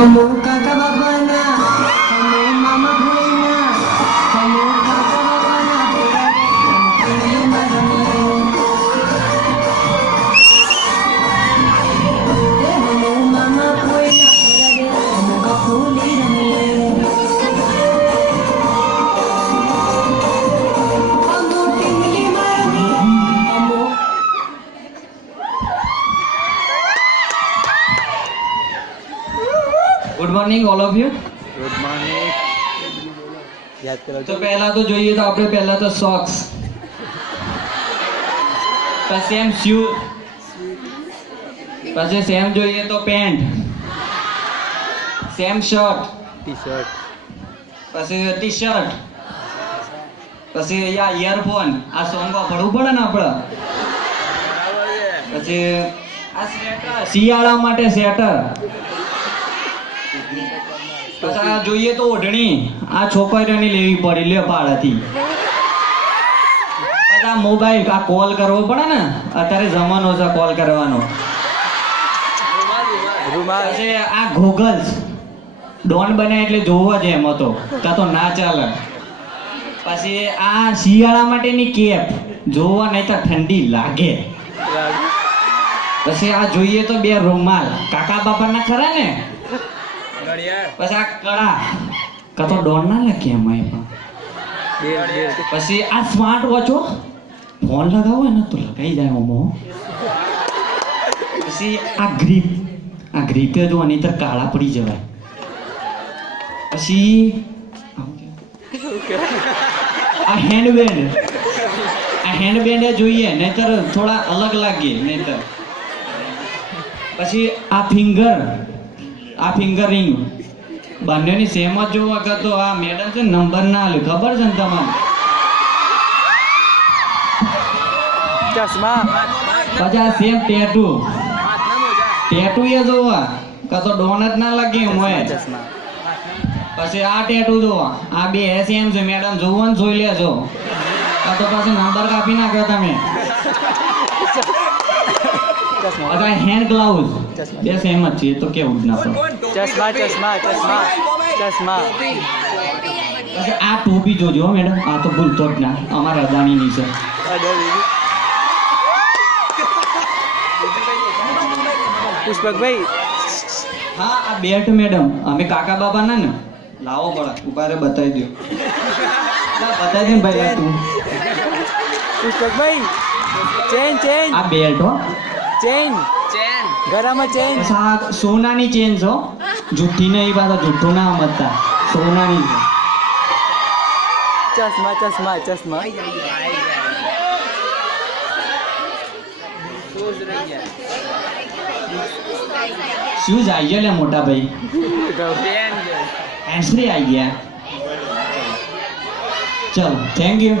हमो काका बाबाना हमो मामा भोईना हमो काका बाबाना तेरे मरमिए हमो मामा भोईना तेरे हमो का फूली रमिए हमो टिंगली मरमिए हमो good morning all of you good morning યાદ કરો तो पहला तो જોઈએ તો આપણે પહેલા તો સોક્સ પછી એમ શૂ પછી સેમ જોઈએ તો pant same shirt T shirt પછી ટી શર્ટ પછી યા ઇયરફોન આ સોંગ વાપરવું પડે ને આપણે પછી આ સ્વેટર શિયાળા માટે સ્વેટર પછી આ જોઈએ તો ઓઢણી આ છોકરીઓની લેવી પડી લે પાડાથી પછી આ મોબાઈલ આ કોલ કરવો પડે ને અત્યારે જમાનો છે કોલ કરવાનો રૂમાલ પછી આ ગોગલ્સ ડોન બને એટલે જોવો જ એમ હતો તો ના ચાલે પછી આ શિયાળા માટેની કેપ જોવા નહીં તો ઠંડી લાગે પછી આ જોઈએ તો બે રૂમાલ કાકા બાપાના ખરા ને પછી આ કડા કાં તો ડોન ના લખીએ એમાં પણ પછી આ સ્માર્ટ વોચો ફોન લગાવો ને તો લગાઈ જાય ઓમો પછી આ ગ્રીપે જો નહીં તો કાળા પડી જવાય પછી આ હેન્ડબેન્ડ જોઈએ નહીતર થોડા અલગ લાગે નહીતર પછી આ ફિંગર રિંગ બંનેની સેમ જ જોવા કરતો આ મેડમ છે નંબર ના આલ્યો ખબર છે ને તમારે ચશ્મા પછી આ સેમ ટેટુ એ જોવા કાં તો ડોન જ ના લાગે મોય ચશ્મા પછી આ ટેટુ જોવા આ બે સેમ છે મેડમ જોવો ને જોઈ લેજો કાં તો પછી નંબર કાપી નાખ્યો તમે ચશ્મા હેન્ડ ગ્લાઉઝ બે સેમ જ છે તો કેવું જ ના પડે ચશ્મા ચશ્મા ચશ્મા ચશ્મા પછી આ ટોપી જોજો હો મેડમ આ તો ભૂલતો જ ના અમારા અદાણીની છે પુષ્પકભાઈ હા આ બેલ્ટ મેડમ અમે કાકા બાબા ના ને લાવો પડે ઉપારે બતાવી દો બતાવી દે ને ભાઈ તું પુષ્પકભાઈ ચેન આ બેલ્ટ હો ચેન ગરામાં ચેન પછી આ સોનાની ચેન છો જુઠ્ઠી નહીં પાછા જુઠ્ઠું ના સમજતા સોનાની છે ચશ્મા ચશ્મા ચશ્મા શૂઝ આવી ગયા લે મોટા ભાઈ હેન્ડ્સફ્રી આવી ગયા ચલો થેન્ક યુ